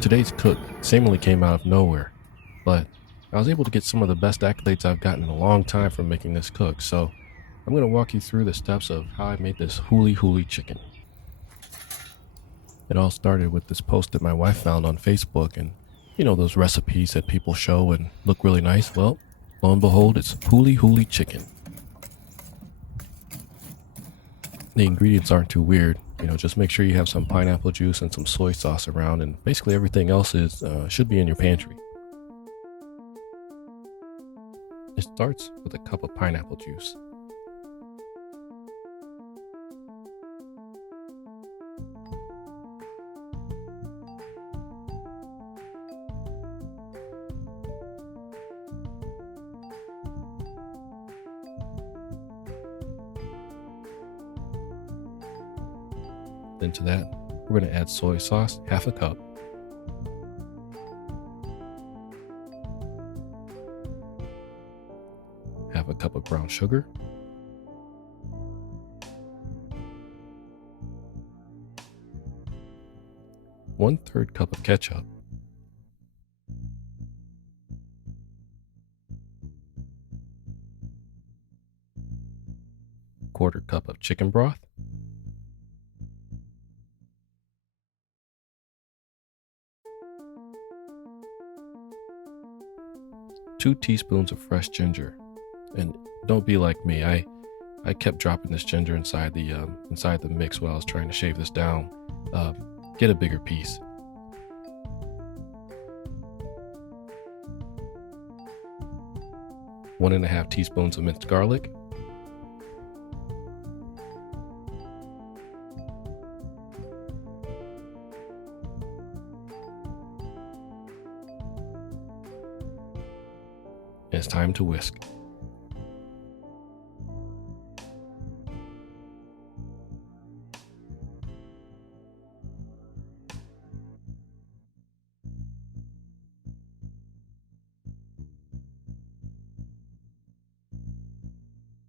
Today's cook seemingly came out of nowhere, but I was able to get some of the best accolades I've gotten in a long time from making this cook. So I'm going to walk you through the steps of how I made this Huli chicken. It all started with this post that my wife found on Facebook, and those recipes that people show and look really nice. Well, lo and behold, it's Huli chicken. The ingredients aren't too weird. Just make sure you have some pineapple juice and some soy sauce around, and basically everything else is should be in your pantry. It starts with a cup of pineapple juice. Then to that, we're going to add soy sauce, half a cup. Half a cup of brown sugar. One-third cup of ketchup. Quarter cup of chicken broth. 2 teaspoons of fresh ginger. And don't be like me. I kept dropping this ginger inside the mix while I was trying to shave this down. Get a bigger piece. 1.5 teaspoons of minced garlic. And it's time to whisk.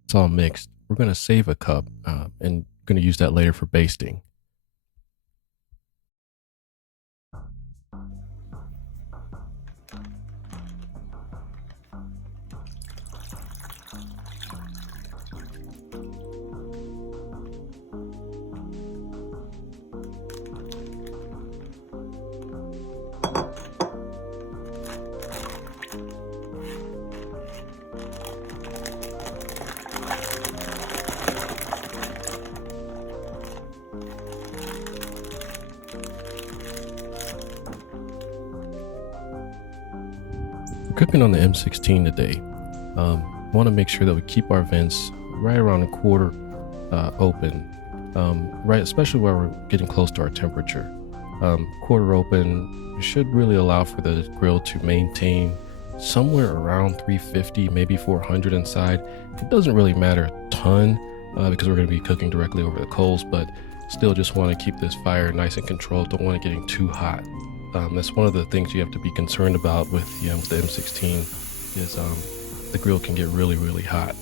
It's all mixed. We're going to save a cup and going to use that later for basting. We're cooking on the M16 today. Want to make sure that we keep our vents right around a quarter open, right, especially while we're getting close to our temperature. Quarter open should really allow for the grill to maintain somewhere around 350, maybe 400 inside. It doesn't really matter a ton because we're going to be cooking directly over the coals, but still just want to keep this fire nice and controlled. Don't want it getting too hot. That's one of the things you have to be concerned about with the M16 is the grill can get really, really hot.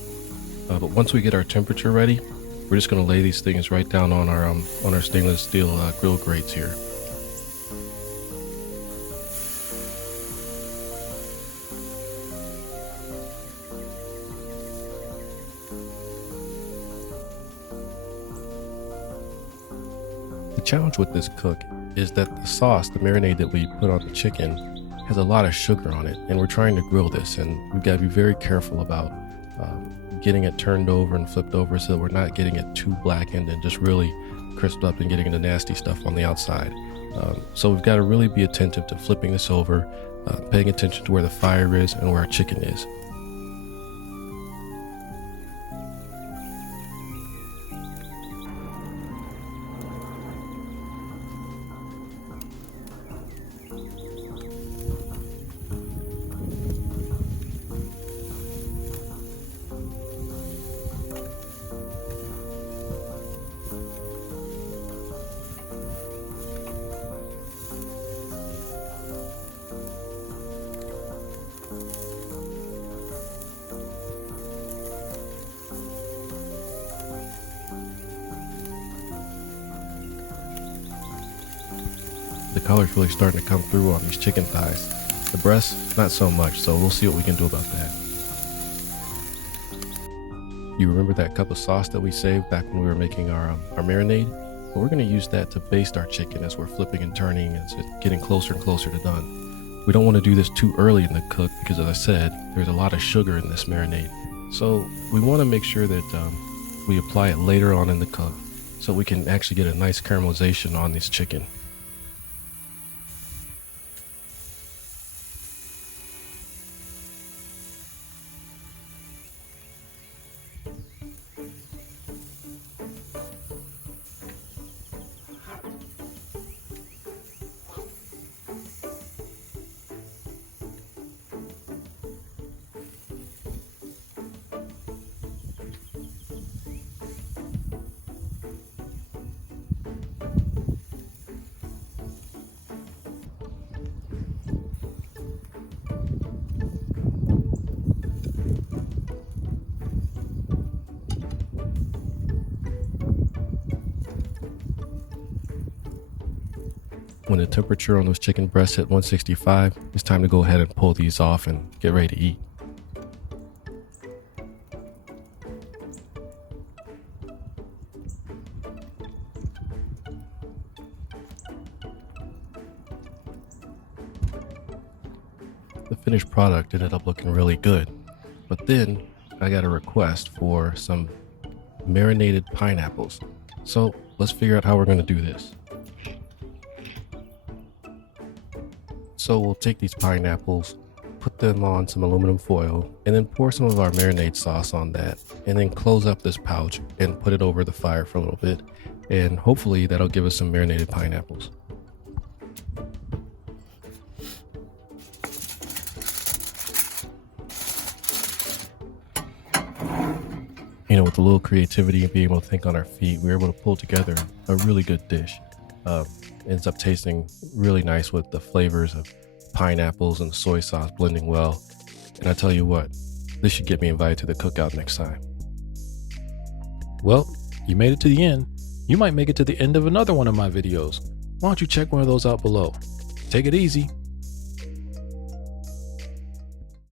But once we get our temperature ready, we're just going to lay these things right down on our stainless steel grill grates here. The challenge with this cook is that the sauce, the marinade that we put on the chicken, has a lot of sugar on it, and we're trying to grill this, and we've got to be very careful about getting it turned over and flipped over so that we're not getting it too blackened and just really crisped up and getting the nasty stuff on the outside. So we've got to really be attentive to flipping this over, paying attention to where the fire is and where our chicken is. The color's really starting to come through on these chicken thighs. The breast, not so much, so we'll see what we can do about that. You remember that cup of sauce that we saved back when we were making our marinade? Well, we're going to use that to baste our chicken as we're flipping and turning as it's getting closer and closer to done. We don't want to do this too early in the cook because, as I said, there's a lot of sugar in this marinade. So we want to make sure that we apply it later on in the cook so we can actually get a nice caramelization on this chicken. When the temperature on those chicken breasts hit 165, it's time to go ahead and pull these off and get ready to eat. The finished product ended up looking really good, but then I got a request for some marinated pineapples. So let's figure out how we're going to do this. So we'll take these pineapples, put them on some aluminum foil, and then pour some of our marinade sauce on that, and then close up this pouch and put it over the fire for a little bit, and hopefully that'll give us some marinated pineapples. You know, with a little creativity and being able to think on our feet, we were able to pull together a really good dish. Ends up tasting really nice with the flavors of pineapples and soy sauce blending well. And I tell you what, this should get me invited to the cookout next time. Well, you made it to the end. You might make it to the end of another one of my videos. Why don't you check one of those out below? Take it easy.